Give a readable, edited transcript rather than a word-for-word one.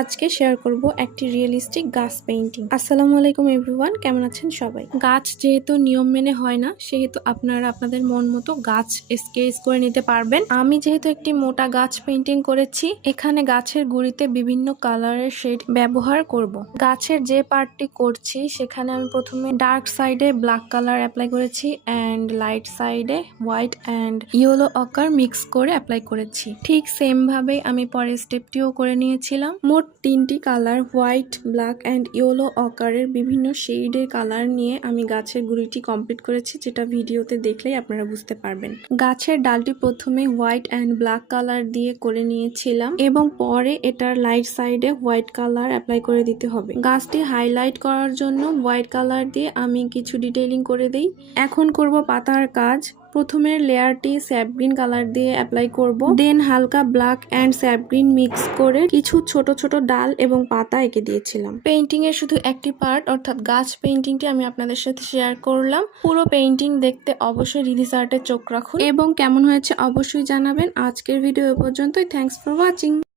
আজকে শেয়ার করব একটি রিয়েলিস্টিক গাছ পেইন্টিং। আসসালামু আলাইকুম এভরিওয়ান, কেমন আছেন সবাই? গাছ যেহেতু নিয়ম মেনে হয় না, সেহেতু আপনারা আপনাদের মন মতো গাছ স্কেচ করে নিতে পারবেন। আমি যেহেতু একটি মোটা গাছ পেইন্টিং করেছি, এখানে গাছের গুঁড়িতে বিভিন্ন কালারের শেড ব্যবহার করব। গাছের যে পার্টটি করছি সেখানে আমি প্রথমে ডার্ক সাইডে ব্ল্যাক কালার অ্যাপ্লাই করেছি অ্যান্ড লাইট সাইডে white and yellow ochre mix করে অ্যাপ্লাই করেছি। ঠিক সেম ভাবে আমি পরের স্টেপটিও করে নিয়েছিলাম। মোট 3টি colour white, black and yellow অকারের বিভিন্ন শেডের কালার নিয়ে আমি গাছের গুঁড়িটি কমপ্লিট করেছি, যেটা ভিডিওতে দেখলেই আপনারা বুঝতে পারবেন। গাছের ডালটি প্রথমে হোয়াইট অ্যান্ড ব্ল্যাক কালার দিয়ে করে নিয়েছিলাম এবং পরে এটার লাইট সাইডে হোয়াইট কালার অ্যাপ্লাই করে দিতে হবে। গাছটি হাইলাইট করার জন্য হোয়াইট কালার দিয়ে আমি কিছু ডিটেইলিং করে দিই। এখন করব পাতার কাজ। প্রথমে লেয়ারটি স্যাপ গ্রিন কালার দিয়ে অ্যাপ্লাই করব, দেন হালকা black and sap green mix করে কিছু ছোট ছোট ডাল এবং পাতা এঁকে দিয়েছিলাম। পেইন্টিং এর শুধু একটি পার্ট অর্থাৎ গাছ পেইন্টিংটি আমি আপনাদের সাথে শেয়ার করলাম। পুরো পেইন্টিং দেখতে অবশ্যই রিলিজ আর্টে চোখ রাখুন এবং কেমন হয়েছে অবশ্যই জানাবেন। আজকের ভিডিও এ পর্যন্তই। Thanks for watching.